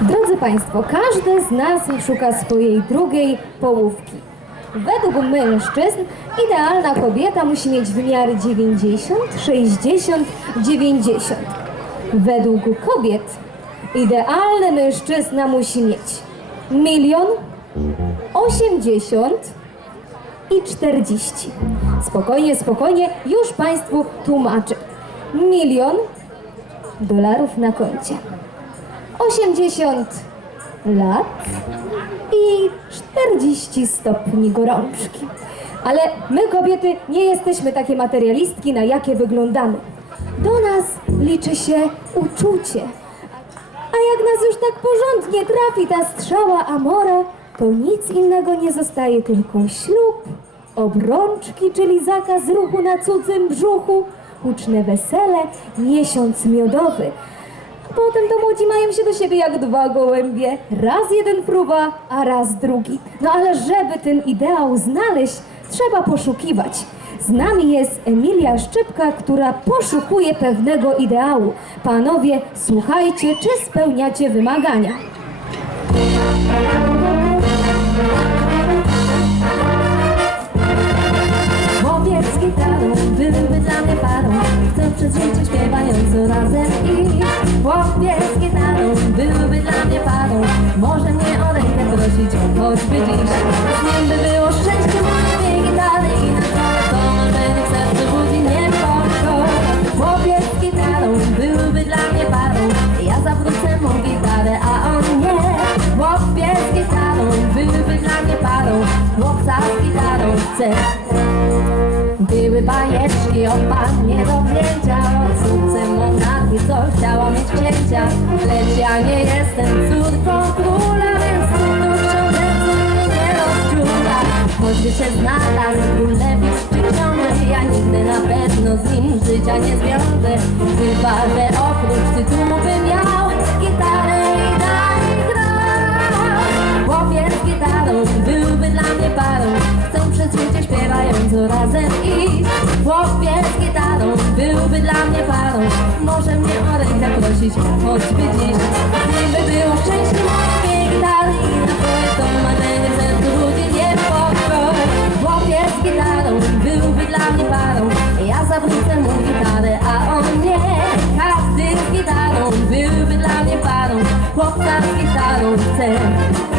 Drodzy Państwo, każdy z nas szuka swojej drugiej połówki. Według mężczyzn idealna kobieta musi mieć wymiary 90, 60, 90. Według kobiet idealny mężczyzna musi mieć milion, 80 i 40. Spokojnie, spokojnie, już Państwu tłumaczę. Milion dolarów na koncie. 80 lat i 40 stopni gorączki. Ale my kobiety nie jesteśmy takie materialistki, na jakie wyglądamy. Do nas liczy się uczucie. A jak nas już tak porządnie trafi ta strzała Amora, to nic innego nie zostaje, tylko ślub, obrączki, czyli zakaz ruchu na cudzym brzuchu, huczne wesele, miesiąc miodowy. Potem to młodzi mają się do siebie jak dwa gołębie. Raz jeden fruwa, a raz drugi. No ale żeby ten ideał znaleźć, trzeba poszukiwać. Z nami jest Emilia Szczypka, która poszukuje pewnego ideału. Panowie, słuchajcie, czy spełniacie wymagania. Chłopiec z byłby dla mnie parą Chcę przez życie śpiewając razem i Chłopiec z byłby dla mnie parą Może mnie o rękę prosić choćby dziś. Z nim by było szczęście mojej gitary I na całe to marzenie w sercu budzi niepokój Chłopiec z byłby dla mnie parą Ja zawrócę mu gitarę, a on nie. Chłopiec z byłby dla mnie parą Chłopca z gitarą chcę były bajeczki o pannie do wzięcia ja nie jestem córką króla Więc książęcą mnie nie rozczula Choćby się znalazł królewicz czy książę Ja nigdy na pewno z nim życia nie zwiążę. Chyba, że oprócz tytułu by miał Gitarę i dalej grał Chłopiec z gitarą byłby dla mnie parą. Chcę przez życie śpiewając razem iść. Chłopiec z gitarą byłby dla mnie parą. Może mnie o prosić, choćby dziś Niby było mojej gitary I na twoje to marzenie w sercu budzi niepokój Chłopiec z gitarą byłby dla mnie parą. Ja zawrócę mu gitarę, a on nie. Każdy z gitarą byłby dla mnie parą. Chłopca z gitarą chce